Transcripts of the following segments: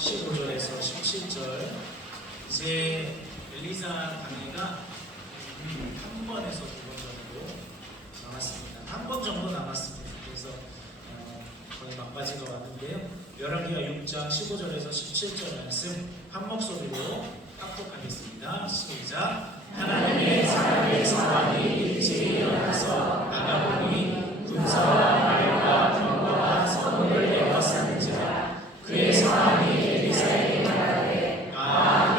15절에서 17절. 이제 엘리사 강해가 한 번에서 두 번 정도 남았습니다. 한 번 정도 남았습니다. 그래서 거의 막바지가 왔는데요. 열왕기하 6장 15절에서 17절 말씀 한 목소리로 합독하겠습니다. 시작. 하나님의 사람의 상황이 일찍 일어나서 나가보니 군사와 말과 병거가 성읍을 에워쌌는지라. 그의 상황이 엘리사에게 말하되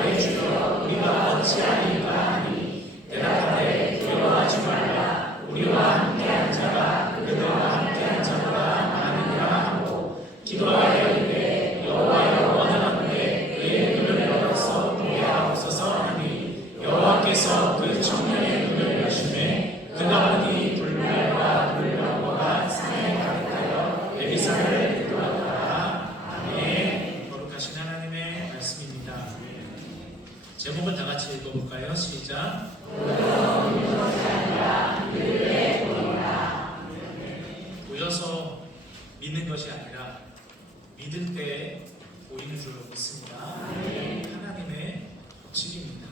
내 주여 우리가 어찌하리까 하니 대답하되 두려워하지 말라. 우리와 함께한 자가 그들과 함께한 자보다 많으니라 하고 기도하여 이르되 여호와여 원하건대 그의 눈을 열어서 보게 하옵소서 하니 여호와께서 그 청년의 눈을 여시매 그가 보니 불말과 물병거가 산에 가득하여 엘리사를 이끌었더라. 아멘. 거룩하신 하나님의 말씀입니다. 제목을 다 같이 읽어볼까요? 시작. 보여서 믿는 것이 아니라 믿을 때 보이는 줄로 믿습니다. 하나님의 법칙입니다.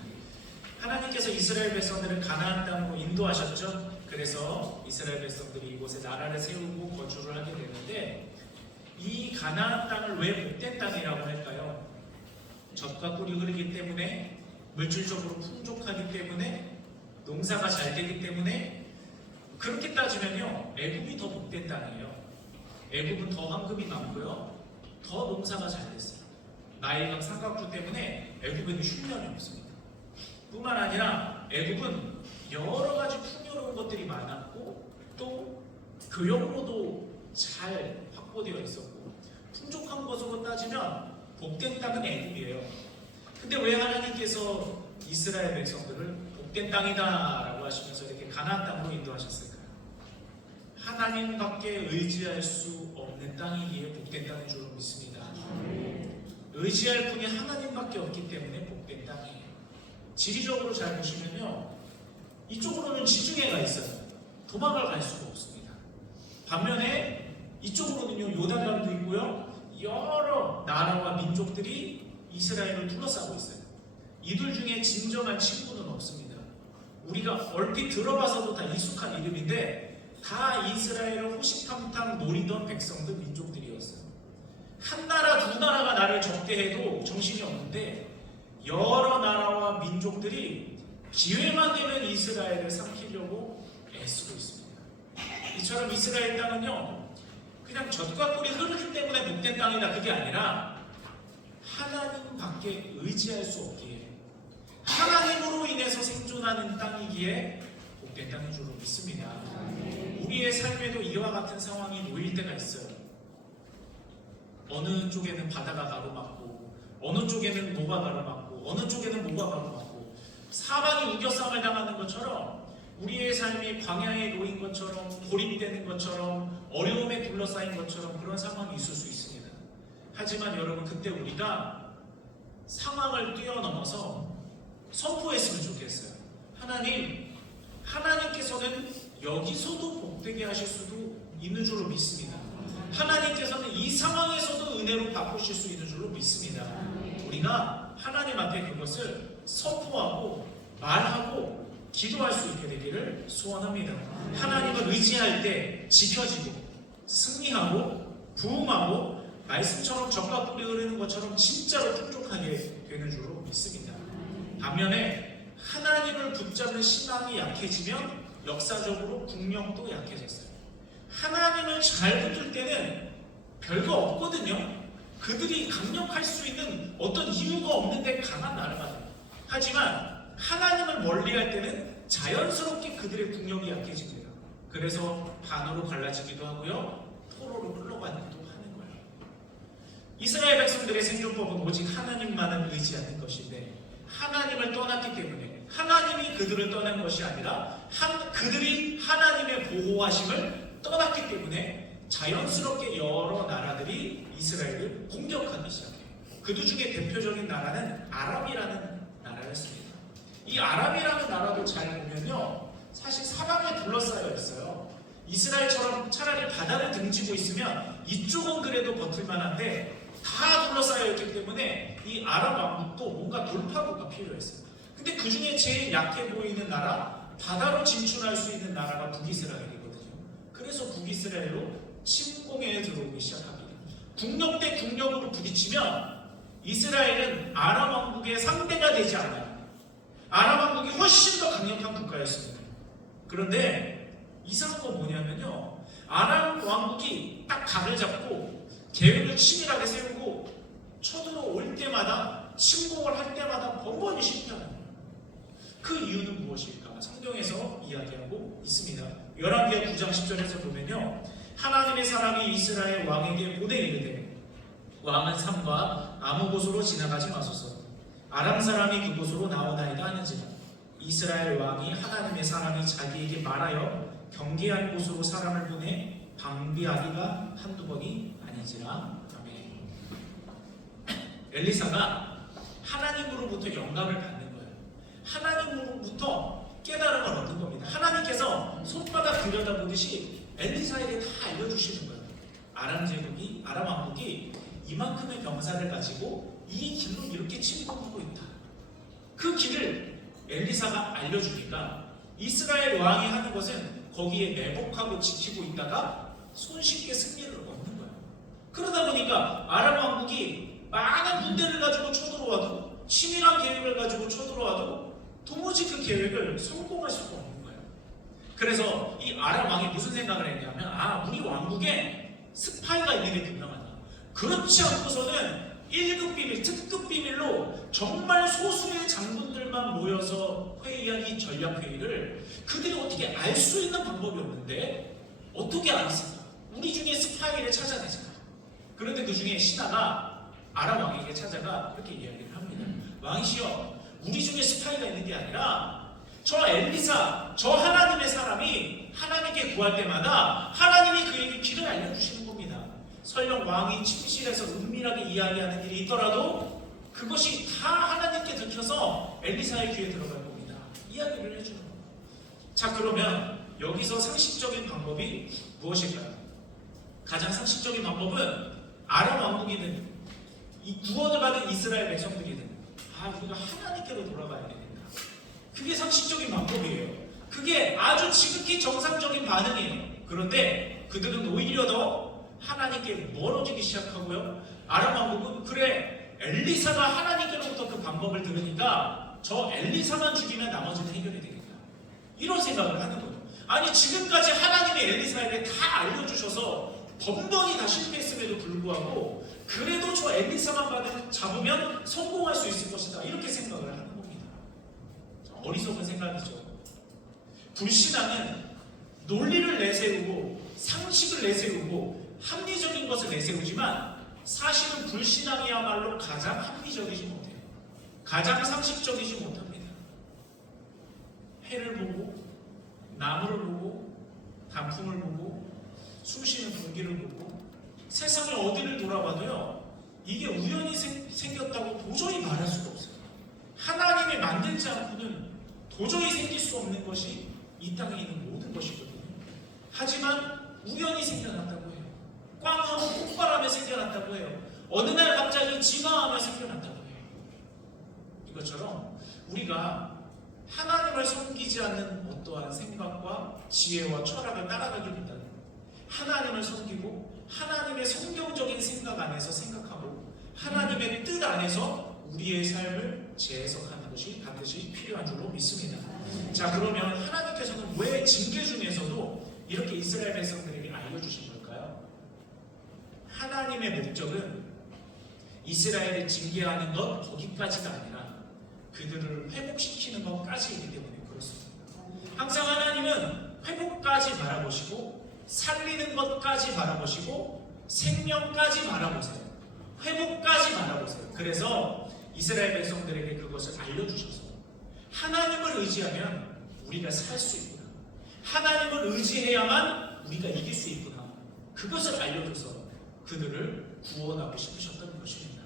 하나님께서 이스라엘 백성들을 가나안 땅으로 인도하셨죠. 그래서 이스라엘 백성들이 이곳에 나라를 세우고 거주를 하게 되는데, 이 가나안 땅을 왜 복된 땅이라고 할까요? 젖과 꿀이 흐르기 때문에, 물질적으로 풍족하기 때문에, 농사가 잘 되기 때문에. 그렇게 따지면요, 애굽이 더 복된 땅이에요. 애굽은 더 황금이 많고요, 더 농사가 잘 됐어요. 나일강 삼각주 때문에 애굽에는 흉년이 없습니다. 뿐만 아니라 애굽은 여러 가지 풍요로운 것들이 많았고, 또 교역로도 잘 확보되어 있었고, 풍족한 것으로 따지면 복된 땅은 애굽이에요. 근데 왜 하나님께서 이스라엘 백성들을 복된 땅이다 라고 하시면서 이렇게 가나안 땅으로 인도하셨을까요? 하나님밖에 의지할 수 없는 땅이기에 복된 땅인 줄 믿습니다. 의지할 분이 하나님밖에 없기 때문에 복된 땅이에요. 지리적으로 잘 보시면요, 이쪽으로는 지중해가 있어요. 도망을 갈 수가 없습니다. 반면에 이쪽으로는요, 요단강도 있고요, 여러 나라와 민족들이 이스라엘을 둘러싸고 있어요. 이들 중에 진정한 친구는 없습니다. 우리가 얼핏 들어봐서도 다 익숙한 이름인데, 다 이스라엘을 호시탐탐 노리던 백성들, 민족들이었어요. 한 나라, 두 나라가 나를 적대해도 정신이 없는데, 여러 나라와 민족들이 기회만 되면 이스라엘을 삼키려고 애쓰고 있습니다. 이처럼 이스라엘 땅은요, 그냥 젖과 꿀이 흐르기 때문에 복된 땅이다, 그게 아니라 하나님밖에 의지할 수 없기에, 하나님으로 인해서 생존하는 땅이기에 복된 땅인 줄로 믿습니다. 우리의 삶에도 이와 같은 상황이 놓일 때가 있어요. 어느 쪽에는 바다가 가로막고, 어느 쪽에는 뭐가 가로막고, 어느 쪽에는 뭐가 가로막고, 사방이 우겨싸움을 당하는 것처럼, 우리의 삶이 광야에 놓인 것처럼, 고립되는 것처럼, 어려움에 둘러싸인 것처럼 그런 상황이 있을 수 있습니다. 하지만 여러분, 그때 우리가 상황을 뛰어넘어서 선포했으면 좋겠어요. 하나님께서는 여기서도 복되게 하실 수도 있는 줄로 믿습니다. 하나님께서는 이 상황에서도 은혜로 바꾸실 수 있는 줄로 믿습니다. 우리가 하나님 앞에 그것을 선포하고 말하고 기도할 수 있게 되기를 소원합니다. 하나님을 의지할 때 지켜지고 승리하고 부흥하고 말씀처럼 젖과 꿀이 흐르는 것처럼 진짜로 풍족하게 되는 줄로 믿습니다. 반면에 하나님을 붙잡는 신앙이 약해지면 역사적으로 국력도 약해졌어요. 하나님을 잘 붙들 때는 별거 없거든요. 그들이 강력할 수 있는 어떤 이유가 없는데 강한 나라가 돼요. 하지만 하나님을 멀리할 때는 자연스럽게 그들의 국력이 약해집니다. 그래서 반으로 갈라지기도 하고요, 포로로 끌려가기도 하는 거예요. 이스라엘 백성들의 생존법은 오직 하나님만을 의지하는 것인데, 하나님을 떠났기 때문에, 하나님이 그들을 떠난 것이 아니라 그들이 하나님의 보호하심을 떠났기 때문에 자연스럽게 여러 나라들이 이스라엘을 공격하기 시작해요. 그들 중에 대표적인 나라는 아람이라는 나라였습니다. 이 아람이라는 나라도 잘 보면요, 사실 사방에 둘러싸여 있어요. 이스라엘처럼 차라리 바다를 등지고 있으면 이쪽은 그래도 버틸만한데 다 둘러싸여 있기 때문에 때문에 이 아람 왕국도 뭔가 돌파구가 필요했어요. 근데 그 중에 제일 약해 보이는 나라, 바다로 진출할 수 있는 나라가 북이스라엘이거든요. 그래서 북이스라엘로 침공에 들어오기 시작합니다. 국력 대 국력으로 부딪히면 이스라엘은 아람 왕국의 상대가 되지 않아요. 아람 왕국이 훨씬 더 강력한 국가였습니다. 그런데 이상한 건 뭐냐면요, 아람 왕국이 딱 각을 잡고 계획을 치밀하게 세우고 쳐들어올 때마다, 침공을 할 때마다 번번이 실패하는 거예요. 그 이유는 무엇일까? 성경에서 이야기하고 있습니다. 열왕기하 9장 10절에서 보면요, 하나님의 사람이 이스라엘 왕에게 보내 이르되 왕은 삼과 아무 곳으로 지나가지 마소서. 아람 사람이 그곳으로 나오나이다 하는지라. 이스라엘 왕이 하나님의 사람이 자기에게 말하여 경계할 곳으로 사람을 보내 방비하기가 한두 번이 아니지라. 아멘. 엘리사가 하나님으로부터 영감을 받는 거예요. 하나님으로부터 깨달음을 얻는 겁니다. 하나님께서 손바닥 들여다보듯이 엘리사에게 다 알려주시는 거예요. 아람 왕국이 이만큼의 병사를 가지고 이 길로 이렇게 침공하고 있다. 그 길을 엘리사가 알려주니까 이스라엘 왕이 하는 것은 거기에 매복하고 지키고 있다가 손쉽게 승리를 얻는 거예요. 그러다 보니까 아람 왕국이 많은 군대를 가지고 쳐들어와도, 치밀한 계획을 가지고 쳐들어와도 도무지 그 계획을 성공할 수가 없는 거예요. 그래서 이 아람 왕이 무슨 생각을 했냐면, 우리 왕국에 스파이가 있는 게 분명하다. 그렇지 않고서는 1급 비밀, 특급 비밀로 정말 소수의 장군들만 모여서 회의한 이 전략 회의를 그들이 어떻게 알 수 있는 방법이 없는데 어떻게 알았을까? 우리 중에 스파이를 찾아내자. 그런데 그 중에 신하가 아람 왕에게 찾아가 그렇게 이야기를 합니다. 왕이시여, 우리 중에 스파이가 있는 게 아니라 저 엘리사, 저 하나님의 사람이 하나님께 구할 때마다 하나님이 그에게 길을 알려주시는 겁니다. 설령 왕이 침실에서 은밀하게 이야기하는 일이 있더라도 그것이 다 하나님께 들켜서 엘리사의 귀에 들어갈 겁니다. 이야기를 해주는 겁니다. 자, 그러면 여기서 상식적인 방법이 무엇일까요? 가장 상식적인 방법은 아람 왕국이든 이 구원을 받은 이스라엘 백성들이든 우리가 하나님께로 돌아가야 됩니다. 그게 상식적인 방법이에요. 그게 아주 지극히 정상적인 반응이에요. 그런데 그들은 오히려 더 하나님께 멀어지기 시작하고요, 아람 왕국은 그래, 엘리사가 하나님께로부터 그 방법을 들으니까 저 엘리사만 죽이면 나머지는 해결이 되겠다, 이런 생각을 하는 거예요. 아니, 지금까지 하나님이 엘리사에게 다 알려주셔서 번번이 다 실패했음에도 불구하고 그래도 저 엘리사만 잡으면 성공할 수 있을 것이다, 이렇게 생각을 하는 겁니다. 어리석은 생각이죠. 불신앙은 논리를 내세우고 상식을 내세우고 합리적인 것을 내세우지만 사실은 불신앙이야말로 가장 합리적이지 못해요. 가장 상식적이지 못합니다. 해를 보고, 나무를 보고, 단풍을 보고, 숨쉬는 공기를 보고, 세상의 어디를 돌아봐도요, 이게 우연히 생겼다고 도저히 말할 수가 없어요. 하나님이 만들지 않고는 도저히 생길 수 없는 것이 이 땅에 있는 모든 것이거든요. 하지만 우연히 생겨났다고 해요. 꽝하고 폭발하며 생겨났다고 해요. 어느 날 갑자기 진화하며 생겨났다고 해요. 이것처럼 우리가 하나님을 섬기지 않는 어떠한 생각과 지혜와 철학을 따라가기보다는 하나님을 섬기고 하나님의 성경적인 생각 안에서 생각하고 하나님의 뜻 안에서 우리의 삶을 재해석하는 것이 반드시 필요한 줄로 믿습니다. 자, 그러면 하나님께서는 왜 징계 중에서도 이렇게 이스라엘 백성들에게 알려주신 걸까요? 하나님의 목적은 이스라엘을 징계하는 것 거기까지가 아니라 그들을 회복시키는 것까지이기 때문에 그렇습니다. 항상 하나님은 회복까지 바라보시고 살리는 것까지 바라보시고 생명까지 바라보세요. 회복까지 바라보세요. 그래서 이스라엘 백성들에게 그것을 알려주셔서 하나님을 의지하면 우리가 살 수 있구나, 하나님을 의지해야만 우리가 이길 수 있구나, 그것을 알려줘서 그들을 구원하고 싶으셨던 것입니다.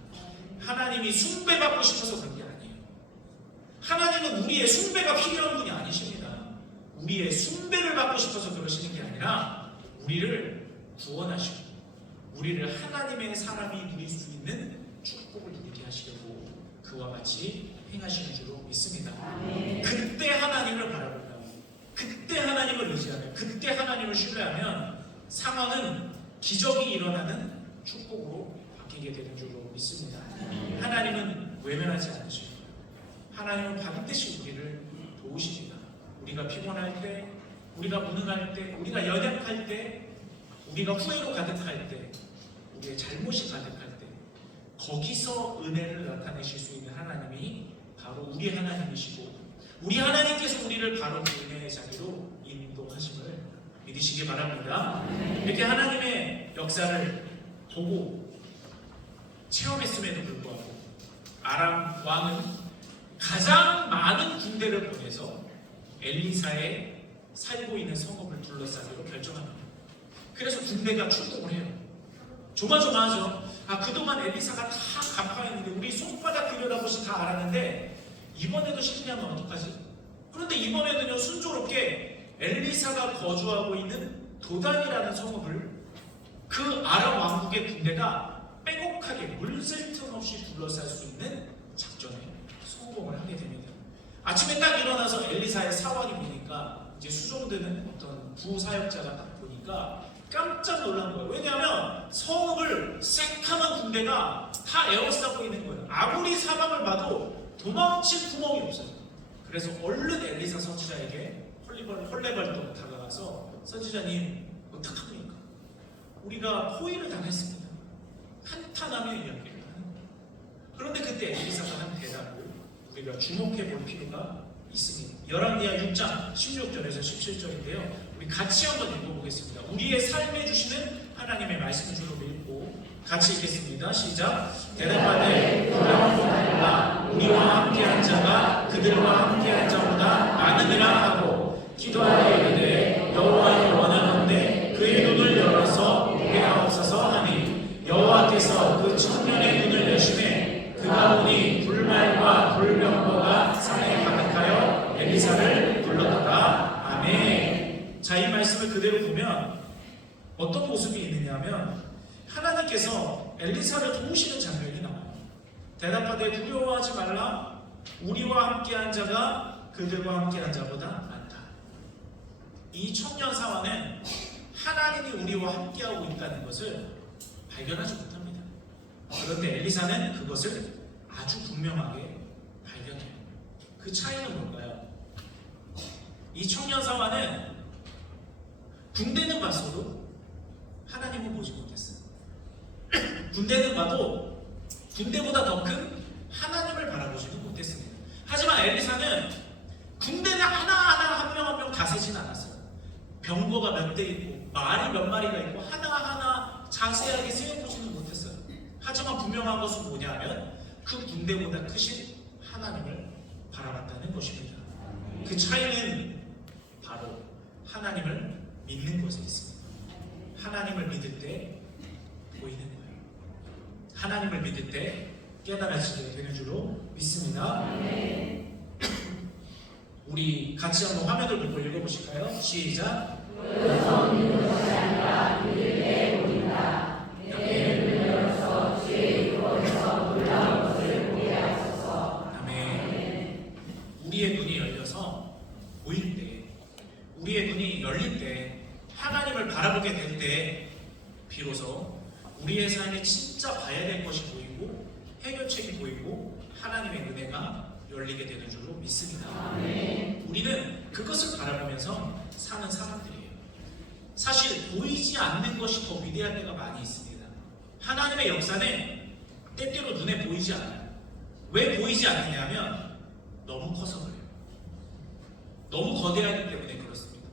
하나님이 숭배받고 싶어서 그런 게 아니에요. 하나님은 우리의 숭배가 필요한 분이 아니십니다. 우리의 숭배를 받고 싶어서 그러시는 게 아니라 우리를 구원하시고 우리를 하나님의 사람이 누릴 수 있는 축복을 누리고 기적이 일어나는 축복으로 바뀌게 되는 줄로 믿습니다. 하나님은 외면하지 않으실 거예요. 하나님은 반드시 우리를 도우십니다. 우리가 피곤할 때, 우리가 무능할 때, 우리가 연약할 때, 우리가 후회로 가득할 때, 우리의 잘못이 가득할 때, 거기서 은혜를 나타내실 수 있는 하나님이 바로 우리 하나님이시고, 우리 하나님께서 우리를 바로 그 은혜의 자리로 인도하심을 믿으시기 바랍니다. 이렇게 하나님의 역사를 보고 체험했음에도 불구하고 아람 왕은 가장 많은 군대를 보내서 엘리사의 살고 있는 성읍을 둘러싸기로 결정합니다. 그래서 군대가 출동을 해요. 조마조마하죠. 그동안 엘리사가 다 간파했는데 우리 손바닥 들여다보시 다 알았는데 이번에도 실패하면 어떡하지? 그런데 이번에는요, 순조롭게 엘리사가 거주하고 있는 도단이라는 성읍을 그 아람 왕국의 군대가 빼곡하게 물샐 틈 없이 둘러쌀 수 있는 작전에 성공을 하게 됩니다. 아침에 딱 일어나서 엘리사의 사원이 보니까 이제 수종드는 어떤 부사역자가 딱 보니까 깜짝 놀란 거예요. 왜냐하면 성읍을 새카만 군대가 다 에워싸고 있는 거예요. 아무리 사방을 봐도 도망칠 구멍이 없어요. 그래서 얼른 엘리사 선지자에게 헐레벌떡 다가가서 선지자님 어떡합니까? 우리가 포위를 당했습니다. 한탄하며 이야기를 하는 거예요. 그런데 그때 엘리사가 한 대답을 우리가 주목해 볼 필요가 있습니다. 열왕기하 6장 16절에서 17절인데요. 우리 같이 한번 읽어보겠습니다. 우리의 삶에 주시는 하나님의 말씀을 주로 읽고 같이 읽겠습니다. 시작. 대답하되 두려워하지 말라. 우리와 함께한 자가 그들과 함께한 자보다 많으니라 하고 기도하여 이르되 여호와의 원하건대 그의 눈을 열어서 보게 하옵소서 하니 여호와께서 그 청년의 눈을 여시매 그가 보니 불말과 불병거가 산에 가득하여 엘리사를 불렀더라. 아멘. 자, 이 말씀을 그대로 보면 어떤 모습이 있느냐 하면 하나님께서 엘리사를 도우시는 장면이 나와요. 대답하되 두려워하지 말라. 우리와 함께한 자가 그들과 함께한 자보다 많다. 이 청년 사원은 하나님이 우리와 함께하고 있다는 것을 발견하지 못합니다. 그런데 엘리사는 그것을 아주 분명하게 발견해요. 그 차이는 뭘까요? 이 청년 사원은 군대는 봤어도 하나님은 보지 못했어요. 군대는 봐도 군대보다 더 큰 하나님을 바라보지는 못했습니다. 하지만 엘리사는 군대는 하나하나 한 명 한 명 다 세진 않았어요. 병거가 몇 대 있고 말이 몇 마리가 있고 하나하나 자세하게 세어보지는 못했어요. 하지만 분명한 것은 뭐냐면 그 군대보다 크신 하나님을 바라봤다는 것입니다. 그 차이는 바로 하나님을 믿는 것에 있습니다. 하나님을 믿을 때 보이는 거예요. 하나님을 믿을 때 깨달아지게 되는 줄로 믿습니다. 우리 같이 한번 화면을 보고 읽어보실까요? 시작. 아멘. 우리의 눈이 열려서 보일 때, 우리의 눈이 열릴 때, 하나님을 바라보게 될 때 비로소 우리의 삶에 진짜 봐야 될 것이 보이고 해결책이 보이고 하나님의 은혜가 열리게 되는 줄로 믿습니다. 아멘. 우리는 그것을 바라보면서 사는 사람들이에요. 사실 보이지 않는 것이 더 위대할 때가 많이 있습니다. 하나님의 역사는 때때로 눈에 보이지 않아요. 왜 보이지 않느냐면 너무 커서 그래요. 너무 거대하기 때문에 그렇습니다.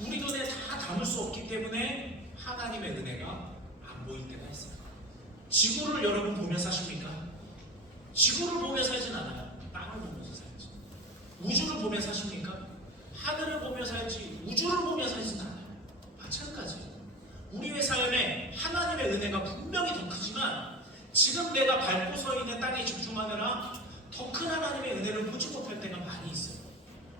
우리 눈에 다 담을 수 없기 때문에 하나님의 은혜가 안 보일 때가 있어요. 지구를 여러분 보며 사십니까? 지구를 보며 살진 않아요. 땅을 보면서 살지. 우주를 보며 사십니까? 하늘을 보며 살지 우주를 보며 살진 않아요. 마찬가지예요. 우리의 삶에 하나님의 은혜가 분명히 더 크지만 지금 내가 밟고 서 있는 땅에 집중하느라 더 큰 하나님의 은혜를 보지 못할 때가 많이 있어요.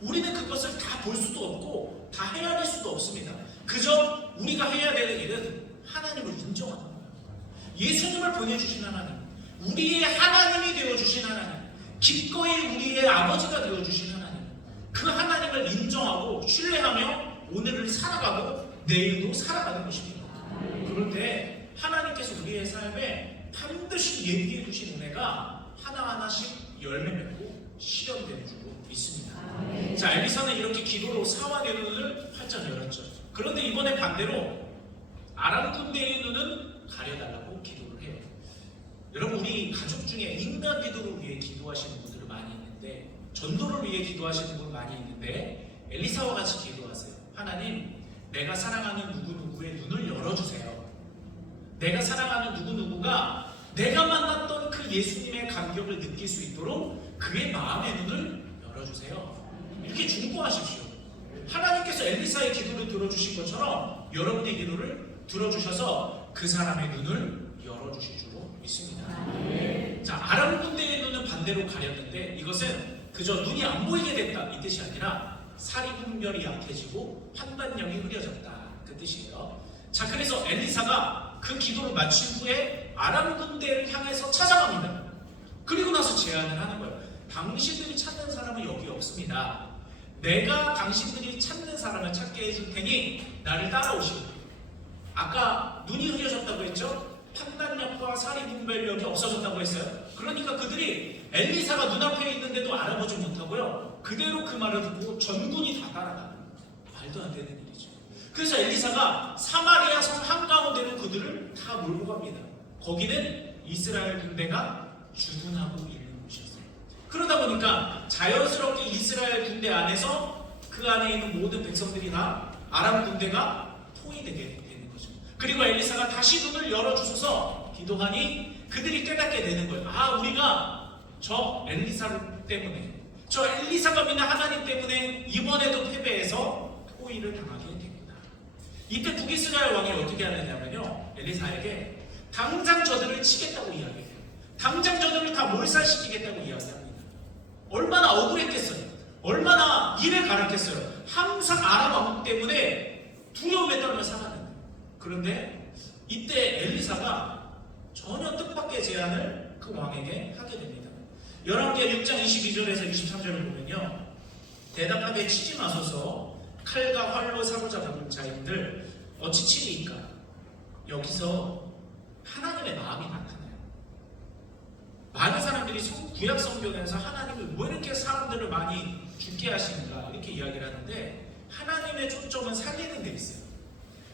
우리는 그것을 다 볼 수도 없고 다 헤아릴 수도 없습니다. 그저 우리가 해야 되는 일은 하나님을 인정하는 거예요. 예수님을 보내주신 하나님, 우리의 하나님이 되어주신 하나님, 기꺼이 우리의 아버지가 되어주신 하나님, 그 하나님을 인정하고 신뢰하며 오늘을 살아가고 내일도 살아가는 것입니다. 그럴 때 하나님께서 우리의 삶에 반드시 예비해 주신 은혜가 하나하나씩 열매 맺고 실현되는 줄로 믿습니다. 자, 엘리사는 이렇게 기도로 사환의 눈을 활짝 열었죠. 그런데 이번에 반대로 아람 군대의 눈은 가려달라고 기도를 해요. 여러분, 우리 가족 중에 인간 기도를 위해 기도하시는 분들이 많이 있는데, 전도를 위해 기도하시는 분 많이 있는데, 엘리사와 같이 기도하세요. 하나님, 내가 사랑하는 누구누구의 눈을 열어주세요. 내가 사랑하는 누구누구가 내가 만났던 그 예수님의 감격을 느낄 수 있도록 그의 마음의 눈을 열어주세요. 이렇게 중보하십시오. 하나님께서 엘리사의 기도를 들어주신 것처럼 여러분의 기도를 들어주셔서 그 사람의 눈을 열어주실 줄로 믿습니다. 자, 아람 군대의 눈은 반대로 가렸는데 이것은 그저 눈이 안 보이게 됐다 이 뜻이 아니라 사리분별이 약해지고 판단력이 흐려졌다 그 뜻이에요. 자, 그래서 엘리사가 그 기도를 마친 후에 아람 군대를 향해서 찾아갑니다. 그리고 나서 제안을 하는 거예요. 당신들이 찾는 사람은 여기 없습니다. 내가 당신들이 찾는 사람을 찾게 해줄 테니 나를 따라오시오. 아까 눈이 흐려졌다고 했죠? 판단력과 사리분별력이 없어졌다고 했어요. 그러니까 그들이 엘리사가 눈앞에 있는데도 알아보지 못하고요, 그대로 그 말을 듣고 전군이 다 따라가는, 말도 안 되는 일이죠. 그래서 엘리사가 사마리아 성 한가운데로 그들을 다 몰고 갑니다. 거기는 이스라엘 군대가 주둔하고 있는 곳이었어요. 그러다 보니까 자연스럽게 이스라엘 군대 안에서 그 안에 있는 모든 백성들이 다 아람 군대가 포위되게 되는 거죠. 그리고 엘리사가 다시 눈을 열어주셔서 기도하니 그들이 깨닫게 되는 거예요. 아, 우리가 저 엘리사 때문에, 저 엘리사가 믿는 하나님 때문에 이번에도 패배해서 포위를 당하게 됩니다. 이때 북이스라엘 왕이 어떻게 하느냐면요, 엘리사에게 당장 저들을 치겠다고 이야기해요. 당장 저들을 다 몰살시키겠다고 이야기합니다. 얼마나 억울했겠어요. 얼마나 일에 가랐겠어요. 항상 아람 왕국 때문에 두려움에 떨며 살았는데, 그런데 이때 엘리사가 전혀 뜻밖의 제안을 그 왕에게 하게 됩니다. 열왕기하 6장 22절에서 23절을 보면요, 대답하되 치지 마소서, 칼과 활로 사로잡은 자인들 어찌 치리이까. 여기서 하나님의 마음이 나타나요. 많은 사람들이 구약 성경에서 하나님을 왜 이렇게 사람들을 많이 죽게 하시는가 이렇게 이야기를 하는데, 하나님의 초점은 살리는 데 있어요.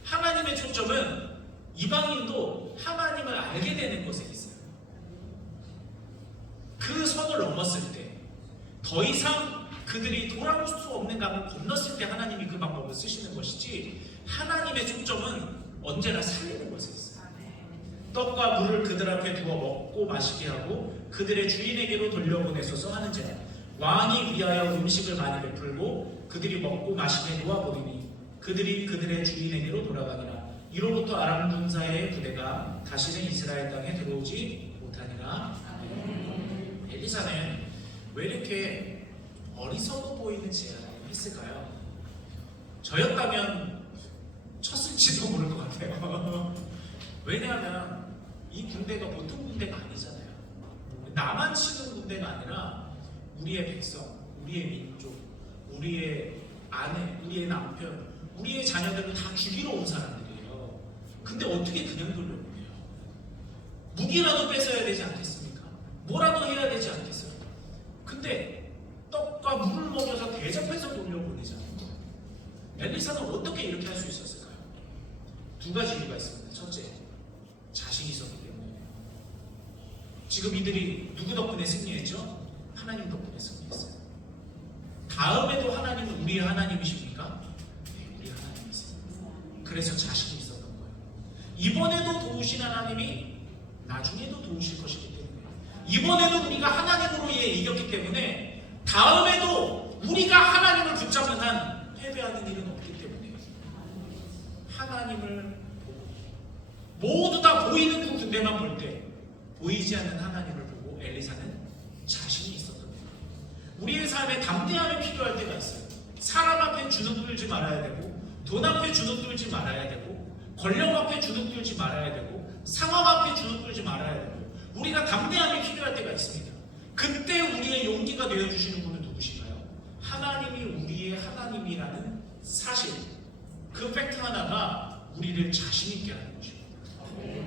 하나님의 초점은 이방인도 하나님을 알게 되는 것에 있어요. 그 선을 넘었을 때, 더 이상 그들이 돌아올 수 없는 강을 건넜을 때 하나님이 그 방법을 쓰시는 것이지, 하나님의 초점은 언제나 살리는 것에 있어요. 떡과 물을 그들 앞에 두어 먹고 마시게 하고 그들의 주인에게로 돌려보내소서 하는지라. 왕이 위하여 음식을 많이 베풀고 그들이 먹고 마시게 놓아버리니 그들이 그들의 주인에게로 돌아가니라. 이로부터 아람 군사의 부대가 다시는 이스라엘 땅에 들어오지 못하니라. 엘리사는 왜 이렇게 어리석어 보이는 제안을 했을까요? 저였다면 쳤을지도 모를 것 같아요. 왜냐하면 이 군대가 보통 군대가 아니잖아요. 나만 치는 군대가 아니라 우리의 백성, 우리의 민족, 우리의 아내, 우리의 남편, 우리의 자녀들을 다 죽이러 온 사람들이에요. 근데 어떻게 그냥 돌려보내요? 무기라도 뺏어야 되지 않겠습니까? 뭐라도 해야 되지 않겠어요? 근데 떡과 물을 먹여서 대접해서 돌려보내잖아요. 엘리사는 어떻게 이렇게 할 수 있었을까요? 두 가지 이유가 있습니다. 첫째, 자신이 있었기 때문에. 지금 이들이 누구 덕분에 승리했죠? 하나님 덕분에 승리했어요. 다음에도 하나님은 우리의 하나님이십니까? 네, 우리의 하나님이세요. 그래서 자신이 있었던 거예요. 이번에도 도우신 하나님이 나중에도 도우실 것이기 때문에, 이번에도 우리가 하나님으로 이겼기 때문에 다음에도 우리가 하나님을 붙잡는 한 패배하는 일은 없기 때문에, 하나님을 모두 다 보이는 그 군대만 볼 때 보이지 않는 하나님을 보고 엘리사는 자신이 있었던 거예요. 우리의 삶에 담대함이 필요할 때가 있어요. 사람 앞에 주눅 들지 말아야 되고, 돈 앞에 주눅 들지 말아야 되고, 권력 앞에 주눅 들지 말아야 되고, 상황 앞에 주눅 들지 말아야 되고, 우리가 담대함이 필요할 때가 있습니다. 그때 우리의 용기가 되어주시는 분은 누구신가요? 하나님이 우리의 하나님이라는 사실, 그 팩트 하나가 우리를 자신 있게 하는 것입니다.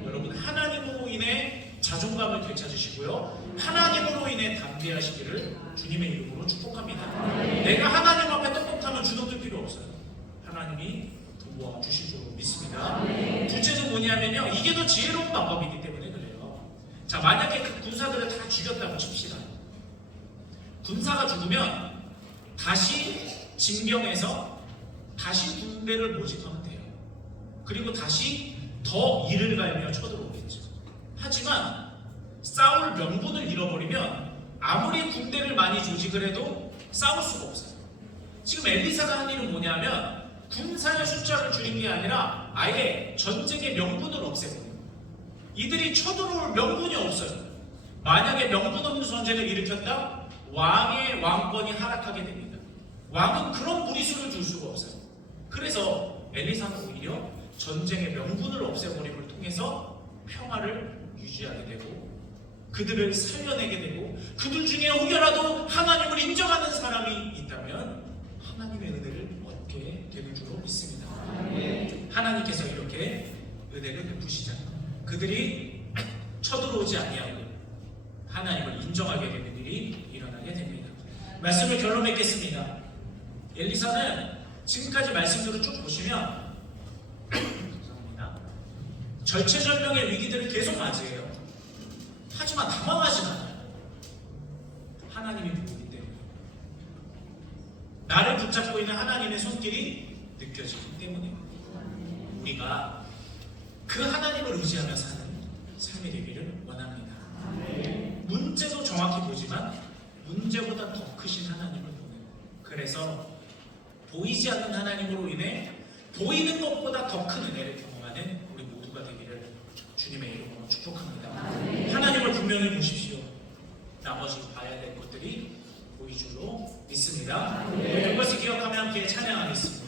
여러분 하나님으로 인해 자존감을 되찾으시고요. 하나님으로 인해 담대하시기를 주님의 이름으로 축복합니다. 내가 하나님 앞에 떳떳하면 주눅들 필요 없어요. 하나님이 도와주실 줄 믿습니다. 둘째는 뭐냐면요. 이게 더 지혜로운 방법이기 때문에 그래요. 자, 만약에 그 군사들을 다 죽였다고 칩시다. 군사가 죽으면 다시 징병해서 다시 군대를 모집하면 돼요. 그리고 다시 더 이를 갈며 쳐들어오겠죠. 하지만 싸울 명분을 잃어버리면 아무리 군대를 많이 조직을 해도 싸울 수가 없어요. 지금 엘리사가 한 일은 뭐냐면 군사의 숫자를 줄인 게 아니라 아예 전쟁의 명분을 없애버려요. 이들이 쳐들어올 명분이 없어요. 만약에 명분 없는 전쟁을 일으켰다? 왕의 왕권이 하락하게 됩니다. 왕은 그런 무리수를 둘 수가 없어요. 그래서 엘리사는 오히려 전쟁의 명분을 없애버림을 통해서 평화를 유지하게 되고 그들을 살려내게 되고 그들 중에 혹여라도 하나님을 인정하는 사람이 있다면 하나님의 은혜를 얻게 되는 줄로 믿습니다. 하나님께서 이렇게 은혜를 베푸시자 그들이 쳐들어오지 아니하고 하나님을 인정하게 되는 일이 일어나게 됩니다. 말씀을 결론 맺겠습니다. 엘리사는 지금까지 말씀들을 쭉 보시면 절체절명의 위기들을 계속 맞이해요. 하지만 당황하지 않아요. 하나님이 보기 때문에. 나를 붙잡고 있는 하나님의 손길이 느껴지기 때문에 우리가 그 하나님을 의지하며 사는 삶이 되기를 원합니다. 문제도 정확히 보지만 문제보다 더 크신 하나님을 보는, 그래서 보이지 않는 하나님으로 인해 보이는 것보다 더 큰 은혜를 경험하는 우리 모두가 되기를 주님의 이름으로 축복합니다. 하나님을 분명히 보십시오. 나머지 봐야 될 것들이 보일 줄로 믿습니다. 그것을 기억하며 함께 찬양하겠습니다.